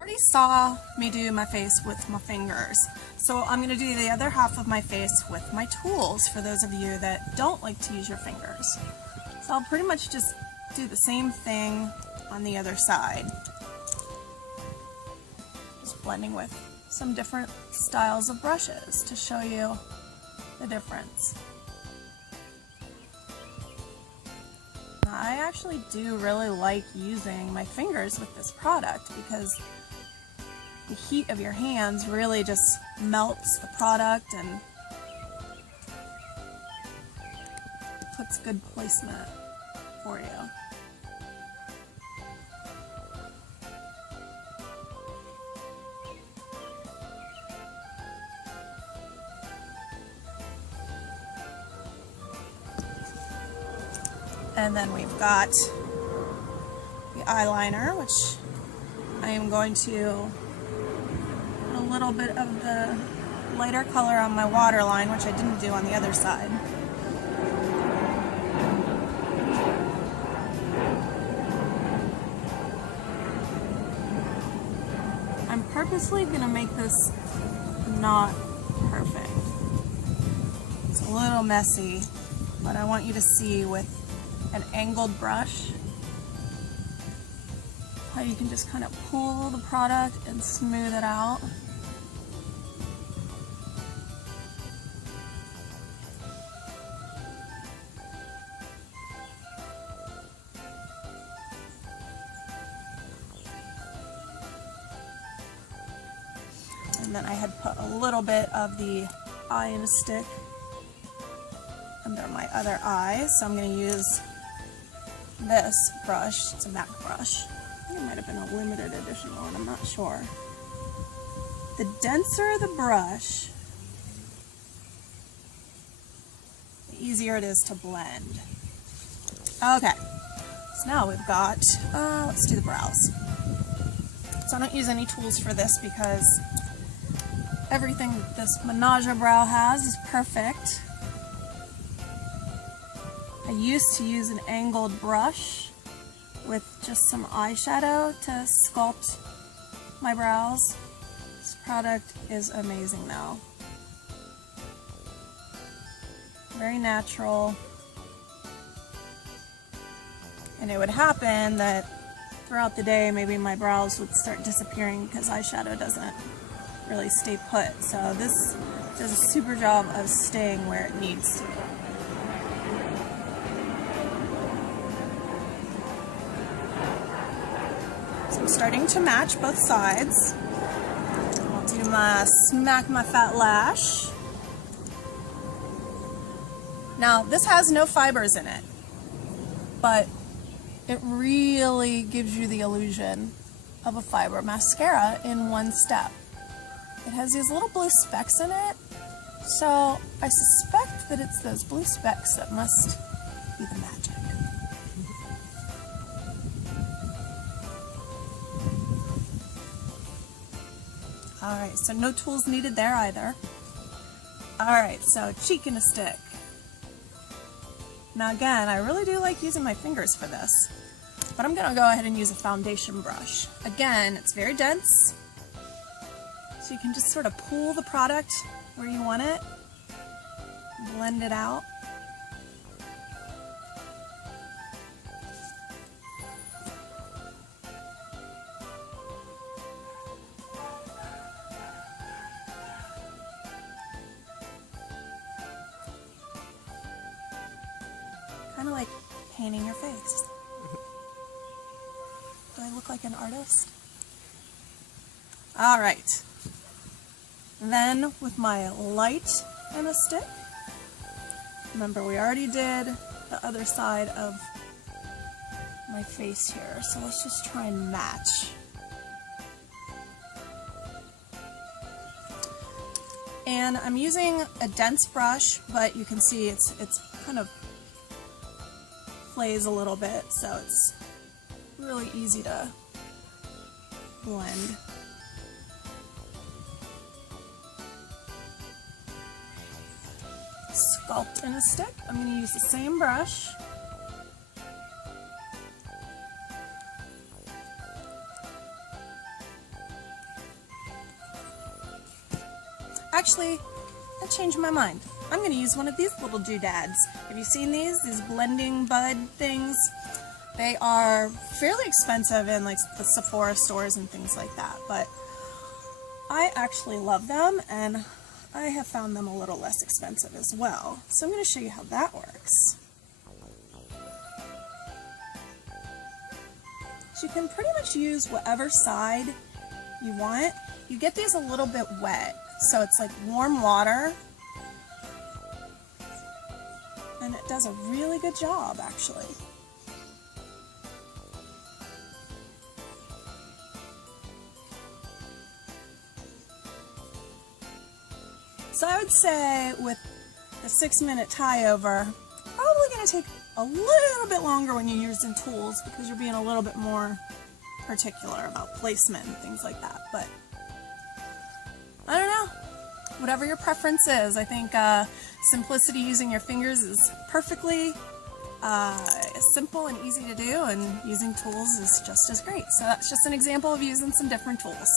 Already saw me do my face with my fingers, so I'm going to do the other half of my face with my tools for those of you that don't like to use your fingers. So I'll pretty much just do the same thing on the other side. Just blending with some different styles of brushes to show you the difference. I actually do really like using my fingers with this product because the heat of your hands really just melts the product and puts good placement for you. And then we've got the eyeliner, which I am going to put a little bit of the lighter color on my waterline, which I didn't do on the other side. I'm purposely going to make this not perfect. It's a little messy, but I want you to see with an angled brush how you can just kind of pull the product and smooth it out. And then I had put a little bit of the eye in a stick under my other eye, so I'm going to use this brush. It's a MAC brush. I think it might have been a limited edition one, I'm not sure. The denser the brush, the easier it is to blend. Okay, so now we've got, let's do the brows. So I don't use any tools for this because everything that this Menage a Brow has is perfect. I used to use an angled brush with just some eyeshadow to sculpt my brows. This product is amazing though. Very natural. And it would happen that throughout the day maybe my brows would start disappearing because eyeshadow doesn't really stay put. So this does a super job of staying where it needs to. So I'm starting to match both sides. I'll do my smack my fat lash. Now this has no fibers in it, but it really gives you the illusion of a fiber mascara in one step. It has these little blue specks in it, so I suspect that it's those blue specks that must be the magic. Alright, so no tools needed there either. Alright, so cheek in a stick. Now again, I really do like using my fingers for this, but I'm going to go ahead and use a foundation brush. Again, it's very dense, so you can just sort of pull the product where you want it, blend it out. Kind of like painting your face. Do I look like an artist? All right. Then with my light and a stick, remember we already did the other side of my face here, so let's just try and match. And I'm using a dense brush, but you can see it's kind of plays a little bit, so it's really easy to blend. Sculpt in a stick. I'm going to use the same brush. actually, I changed my mind. I'm going to use one of these little doodads. Have you seen these? These blending bud things? They are fairly expensive in like the Sephora stores and things like that, but I actually love them, and I have found them a little less expensive as well. So I'm going to show you how that works. So you can pretty much use whatever side you want. You get these a little bit wet, so it's like warm water, and it does a really good job actually. So I would say with the 6-minute tie over, probably going to take a little bit longer when you're using tools because you're being a little bit more particular about placement and things like that. But I don't know, whatever your preference is. I think simplicity using your fingers is perfectly simple and easy to do, and using tools is just as great. So that's just an example of using some different tools.